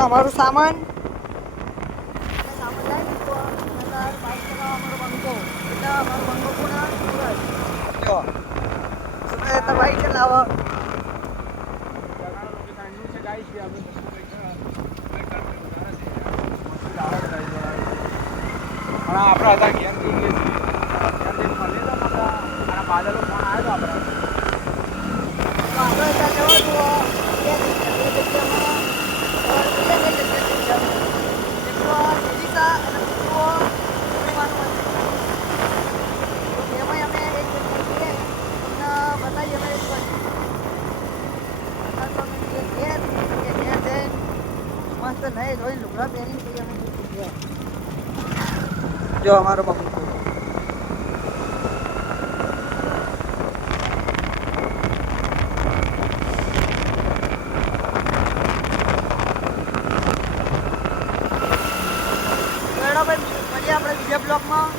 અમારું સામાન સામાન લાવી દીધો બાઈક ચલાવવા અમારો બંકો એટલે અમારો બંકો પૂરા જો તમે બાઈક ચલાવો આપણા હતા ઘેર જઈએ છીએ બાદલો ફોન આવ્યો હતો આપણે ત્યાં જવાનું મસ્ત નહીં જોઈ લુગડા પહેરીને જો અમારો બંકો આપણે બીજા બ્લોકમાં